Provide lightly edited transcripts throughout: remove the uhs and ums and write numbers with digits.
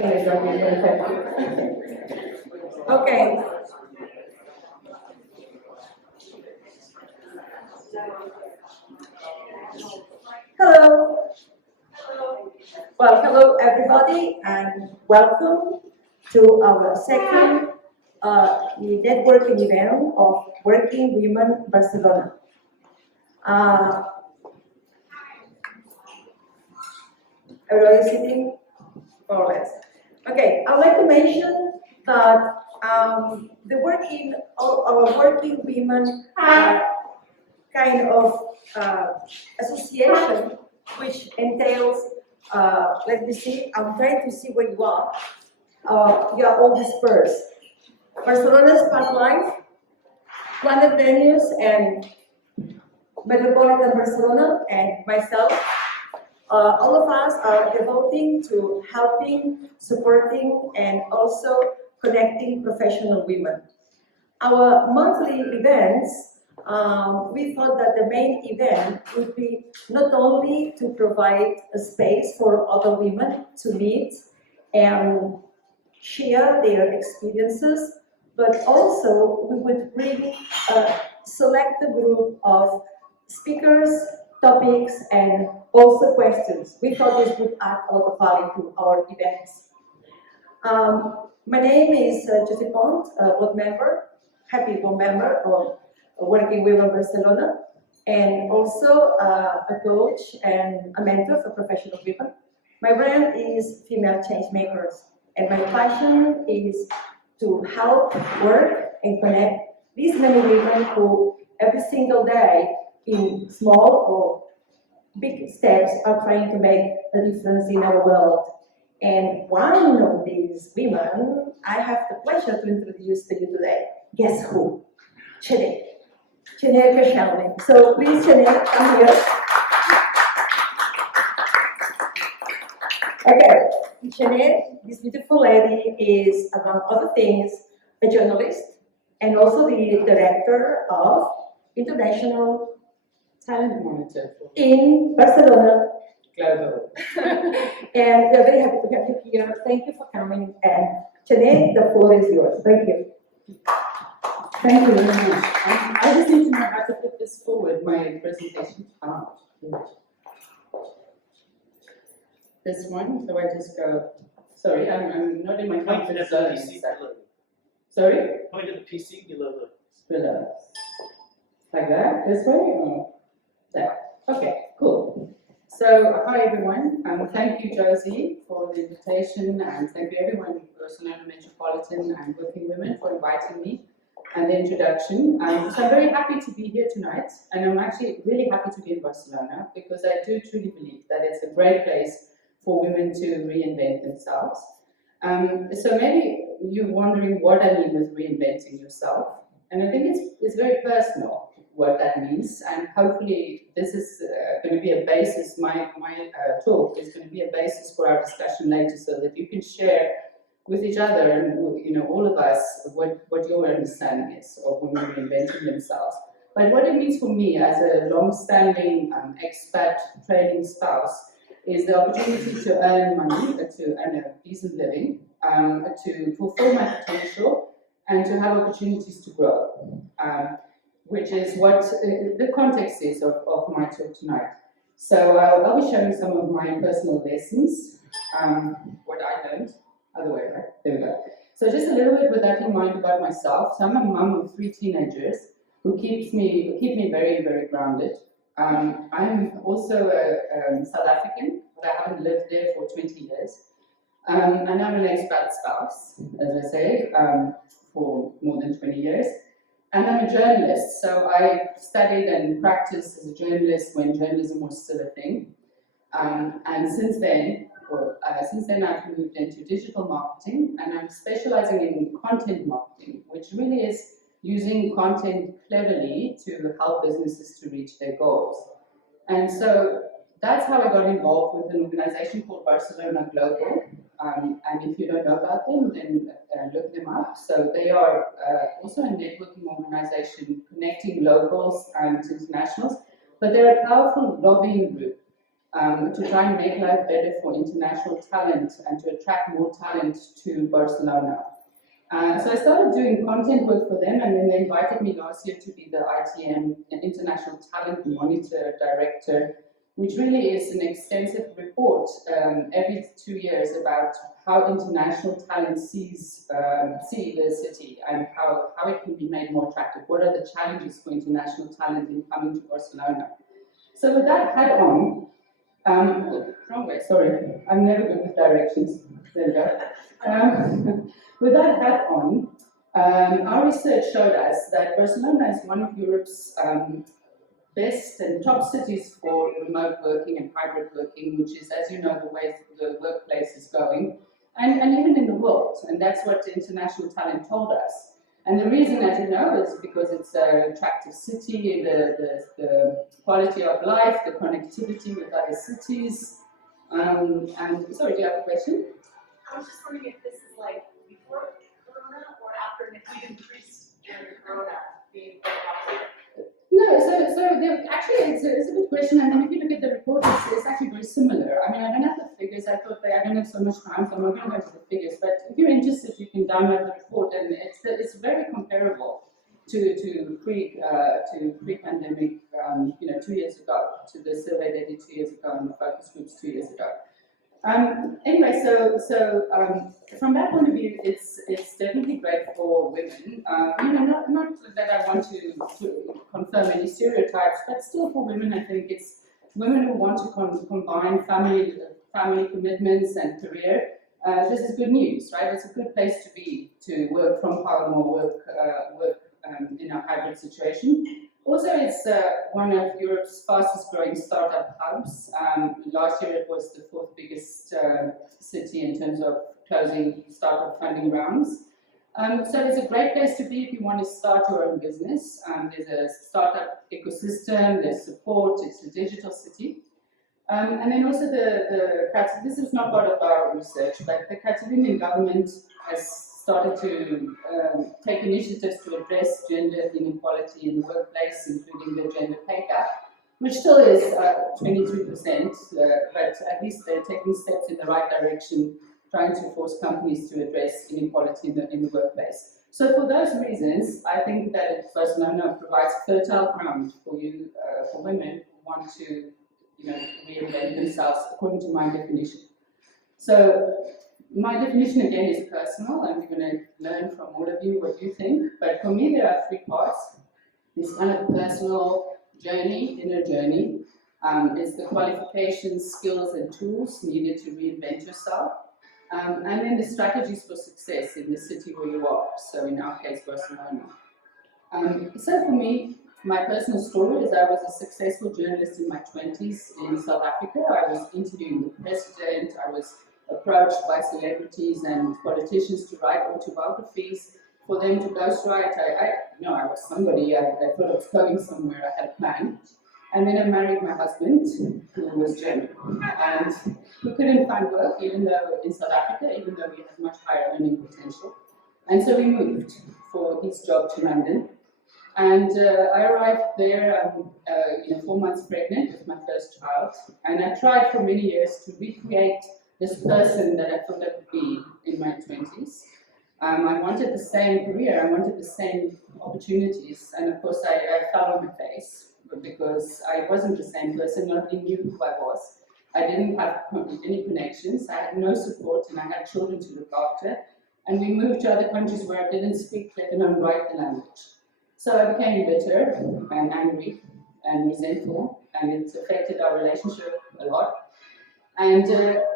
Okay. Hello. Well, hello everybody, and welcome to our second networking event of Working Women Barcelona. Everybody sitting? More or less. Okay, I'd like to mention that our working women kind of association, which entails, let me see, I'm trying to see where you are. You are all dispersed. Barcelona Spotlight, Planet Venues, and Metropolitan Barcelona, and myself. All of us are devoting to helping, supporting, and also connecting professional women. Our monthly events, we thought that the main event would be not only to provide a space for other women to meet and share their experiences, but also we would bring a select group of speakers, topics, and also questions. We thought this would add a lot of value to our events. My name is Josie Post, board member, happy board member of Working Women Barcelona, and also a coach and a mentor for professional women. My brand is Female Changemakers, and my passion is to help work and connect these many women who every single day in small or big steps are trying to make a difference in our world. And one of these women, I have the pleasure to introduce to you today. Guess who? Chené Koscielny. So please, Chené, come here. Okay, Chené, this beautiful lady is, among other things, a journalist and also the director of International Talent Monitor in Barcelona. Global. And we're very happy to have you here. Thank you for coming. And Chené, the floor is yours. Thank you. Thank you very much. I just need to know how to put this forward, my presentation. This one, so I just go, sorry, I'm not in my comfort zone. Sorry? Point to the PC below Below. Like that? This way? Or there. Okay, cool. So, hi everyone. Thank you, Josie, for the invitation, and thank you everyone in Barcelona Metropolitan and Working Women for inviting me and the introduction. So I'm very happy to be here tonight, and I'm actually really happy to be in Barcelona because I do truly believe that it's a great place for women to reinvent themselves. So maybe you're wondering what I mean with reinventing yourself, and I think it's very personal what that means, and hopefully this is going to be a basis, my talk is going to be a basis for our discussion later so that you can share with each other and all of us what your understanding is of women reinventing themselves. But what it means for me as a long-standing expat training spouse is the opportunity to earn money, to earn a decent living, to fulfill my potential, and to have opportunities to grow. Which is what the context is of my talk tonight. So I'll be sharing some of my personal lessons, what I learned, other way, right? There we go. So just a little bit with that in mind about myself. So I'm a mum of 3 teenagers who keep me very, very grounded. I'm also a South African, but I haven't lived there for 20 years. And I'm an expat spouse, as I say, for more than 20 years. And I'm a journalist, so I studied and practiced as a journalist when journalism was still a thing. And since then I've moved into digital marketing, and I'm specializing in content marketing, which really is using content cleverly to help businesses to reach their goals. And so that's how I got involved with an organization called Barcelona Global. And if you don't know about them, then look them up. So they are also a networking organization connecting locals and internationals, but they're a powerful lobbying group. to try and make life better for international talent and to attract more talent to Barcelona. So I started doing content work for them, and then they invited me last year to be the ITM, International Talent Monitor Director, which really is an extensive report every 2 years about how international talent see the city and how it can be made more attractive. What are the challenges for international talent in coming to Barcelona? So with that hat on, wrong way, sorry, I'm never good with directions. There we go. With that hat on, our research showed us that Barcelona is one of Europe's best and top cities for remote working and hybrid working, which is, as you know, the way the workplace is going, and even in the world. And that's what the international talent told us. And the reason, as you know, is because it's an attractive city, the quality of life, the connectivity with other cities. And sorry, do you have a question? I was just wondering if this is like before Corona or after, and if we've increased during Corona being popular. No, actually it's a good question, and then if you look at the report, it's actually very similar. I mean, I don't have the figures. I thought I don't have so much time, so I'm not going to go into the figures. But if you're interested, you can download the report, and it's very comparable to pre-pandemic. 2 years ago, to the survey they did 2 years ago, and the focus groups 2 years ago. Anyway, so from that point of view, it's definitely great for women. Not that I want to confirm any stereotypes, but still for women, I think it's women who want to combine family commitments and career. This is good news, right? It's a good place to be, to work from home or work in a hybrid situation. Also, it's one of Europe's fastest growing startup hubs. Last year it was the 4th biggest city in terms of closing startup funding rounds. So it's a great place to be if you want to start your own business. There's a startup ecosystem, there's support, it's a digital city. And then also this is not part of our research, but the Catalonian government has started to take initiatives to address gender inequality in the workplace, including the gender pay gap, which still is 23%, but at least they're taking steps in the right direction, trying to force companies to address inequality in the workplace. So for those reasons, I think that Barcelona provides fertile ground for you, for women who want to reinvent themselves, according to my definition. So my definition again is personal, and we're going to learn from all of you what you think. But for me, there are 3 parts. This kind of personal journey, inner journey. It's the qualifications, skills, and tools needed to reinvent yourself. And then the strategies for success in the city where you are. So in our case, Barcelona. So for me, my personal story is I was a successful journalist in my 20s in South Africa. I was interviewing the president. I was approached by celebrities and politicians to write autobiographies for them to ghostwrite. I was somebody. I thought I was going somewhere. I had a plan. And then I married my husband, who was German, and who couldn't find work, even though in South Africa, even though we had much higher earning potential. And so we moved for his job to London. And I arrived there 4 months pregnant with my first child. And I tried for many years to recreate this person that I thought I could be in my 20s. I wanted the same career, I wanted the same opportunities. And of course, I fell on my face because I wasn't the same person, nobody knew who I was. I didn't have any connections, I had no support, and I had children to look after. And we moved to other countries where I didn't speak, let alone write the language. So I became bitter and angry and resentful, and it affected our relationship a lot. And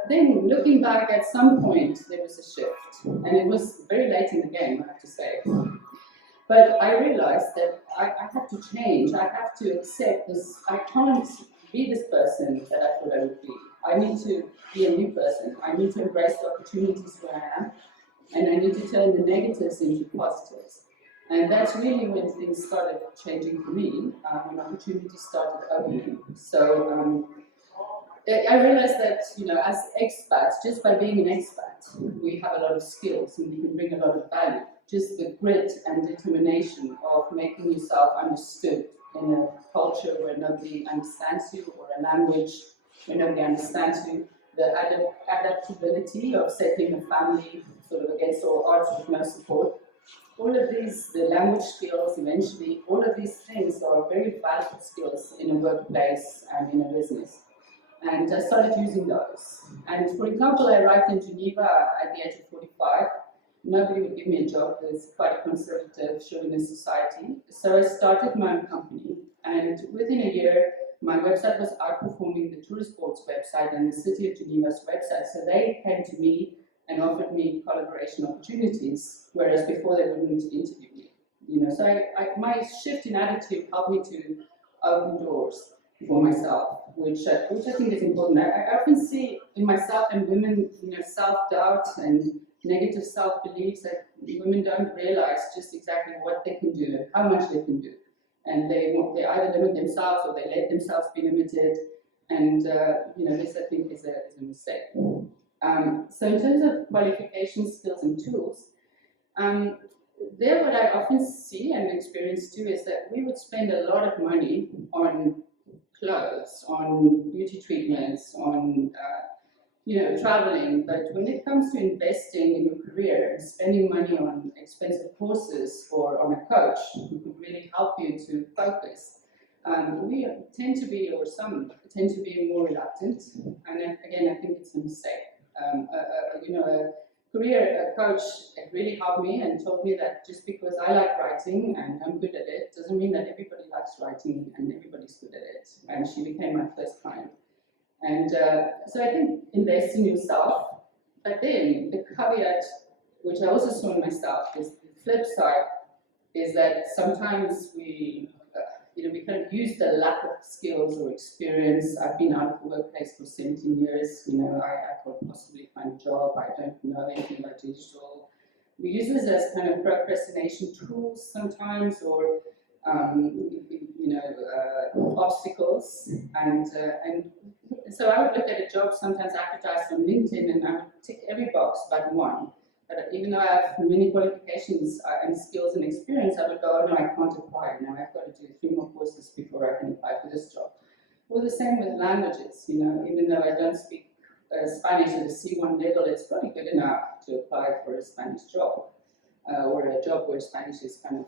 then looking back, at some point there was a shift, and it was very late in the game, I have to say. But I realized that I have to change, I have to accept this. I can't be this person that I thought I would be. I need to be a new person. I need to embrace the opportunities where I am, and I need to turn the negatives into positives. And that's really when things started changing for me, when opportunities started opening. So I realized that, as expats, just by being an expat, we have a lot of skills and we can bring a lot of value. Just the grit and determination of making yourself understood in a culture where nobody understands you, or a language whenever they understand to the adaptability of setting a family sort of against all odds with no support. All of these, the language skills eventually, all of these things are very valuable skills in a workplace and in a business. And I started using those. And for example, I arrived in Geneva at the age of 45. Nobody would give me a job. It's quite a conservative, chauvinist society. So I started my own company. And within a year, my website was outperforming the tourist board's website and the city of Geneva's website. So they came to me and offered me collaboration opportunities, whereas before they wouldn't interview me. So my shift in attitude helped me to open doors for myself, which I think is important. I often see in myself and women, self-doubt and negative self-beliefs that women don't realize just exactly what they can do and how much they can do. And they either limit themselves or they let themselves be limited. And this I think is a mistake. So in terms of qualifications, skills, and tools, what I often see and experience too is that we would spend a lot of money on clothes, on beauty treatments, on traveling, but when it comes to investing in your career and spending money on expensive courses or on a coach who could really help you to focus, we tend to be, or some tend to be more reluctant, and again, I think it's a mistake. A coach really helped me and told me that just because I like writing and I'm good at it, doesn't mean that everybody likes writing and everybody's good at it. And she became my first client. And so I think invest in yourself, but then the caveat, which I also saw in myself, is the flip side, is that sometimes we kind of use the lack of skills or experience. I've been out of the workplace for 17 years. I could possibly find a job. I don't know anything about digital. We use this as kind of procrastination tools sometimes, or obstacles. And so I would look at a job sometimes advertised on LinkedIn, and I would tick every box but one. But even though I have many qualifications and skills and experience, I would go, oh, no, I can't apply. Now I've got to do 3 more courses before I can apply for this job. Well, the same with languages. Even though I don't speak Spanish at a C1 level, it's probably good enough to apply for a Spanish job, or a job where Spanish is kind of,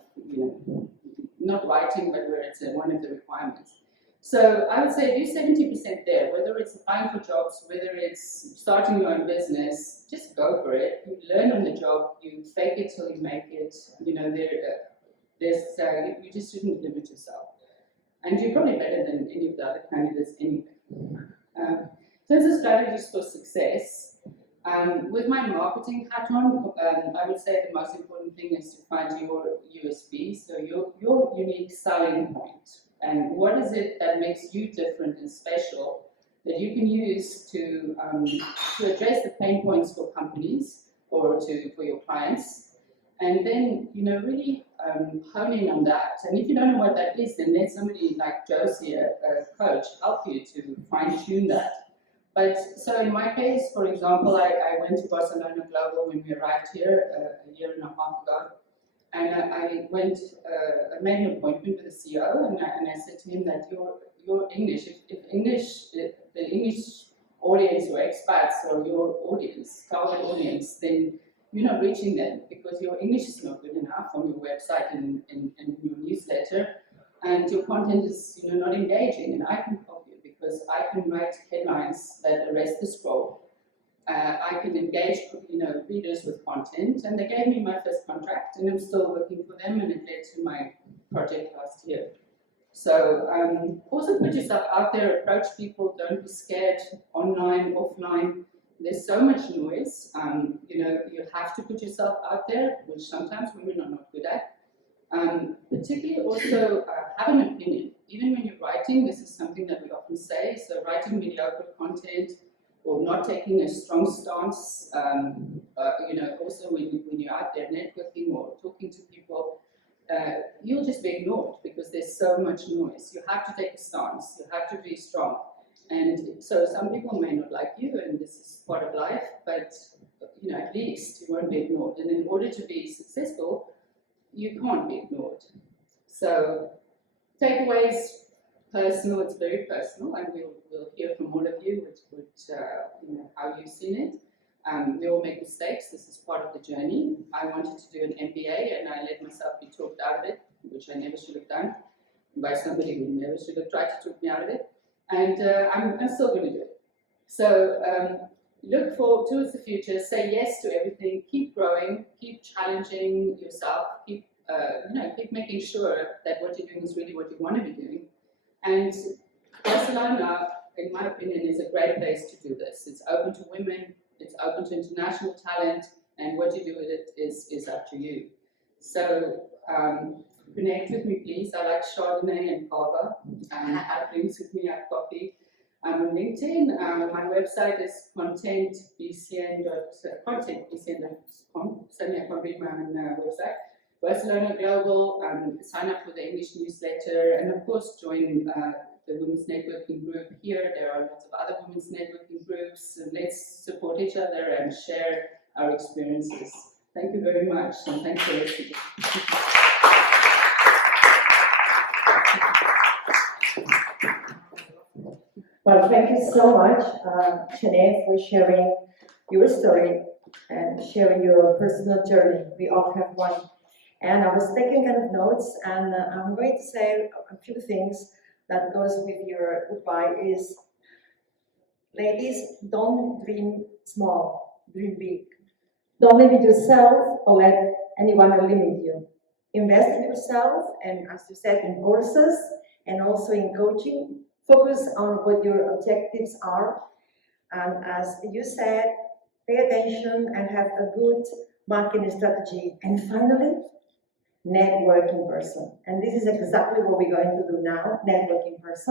not writing, but where it's one of the requirements. So I would say do 70% there, whether it's applying for jobs, whether it's starting your own business, just go for it. You learn on the job, you fake it till you make it. You just shouldn't limit yourself. And you're probably better than any of the other candidates anyway. In terms of strategies for success, with my marketing hat on, I would say the most important thing is to find your USP, so your unique selling point. And what is it that makes you different and special that you can use to address the pain points for companies or for your clients? And then, really hone in on that. And if you don't know what that is, then let somebody like Josie, a coach, help you to fine-tune that. But so in my case, for example, I went to Barcelona Global when we arrived here a year and a half ago. And I made an appointment with the CEO, and I said to him that your English, if the English audience or expats or your audience, target audience, then you're not reaching them because your English is not good enough on your website and your newsletter, and your content is not engaging. And I can help you because I can write headlines that arrest the scroll. I can engage, readers with content, and they gave me my first contract, and I'm still working for them, and it led to my project last year. So also put yourself out there, approach people, don't be scared, online, offline. There's so much noise. You have to put yourself out there, which sometimes women are not good at. Particularly also have an opinion. Even when you're writing, this is something that we often say, so writing mediocre content, or not taking a strong stance, also when you're out there networking or talking to people, you'll just be ignored because there's so much noise. You have to take a stance, you have to be strong. And so some people may not like you, and this is part of life, but at least you won't be ignored. And in order to be successful, you can't be ignored. So takeaways, personal, it's very personal, and we'll hear from all of you how you've seen it. We all make mistakes. This is part of the journey. I wanted to do an MBA, and I let myself be talked out of it, which I never should have done, by somebody who never should have tried to talk me out of it. And I'm still going to do it. So look forward towards the future. Say yes to everything. Keep growing. Keep challenging yourself. Keep making sure that what you're doing is really what you want to be doing. And Barcelona, in my opinion, is a great place to do this. It's open to women. It's open to international talent, and what you do with it is up to you. So connect with me, please. I like Chardonnay and Kava. Have drinks with me, have coffee. I'm on LinkedIn. My website is contentbcn.com. Suddenly I can't read my own website. Barcelona Global. Sign up for the English newsletter, and of course join the Women's Networking Group here. There are lots of other women's networking groups. And let's support each other and share our experiences. Thank you very much, and thanks for listening. Well, thank you so much, Chené, for sharing your story and sharing your personal journey. We all have one. And I was taking kind of notes, and I'm going to say a few things that goes with your goodbye is, ladies, don't dream small, dream big. Don't limit yourself or let anyone limit you. Invest in yourself, and as you said, in courses and also in coaching. Focus on what your objectives are. And as you said, pay attention and have a good marketing strategy. And finally, network in person. And this is exactly what we're going to do now, network in person.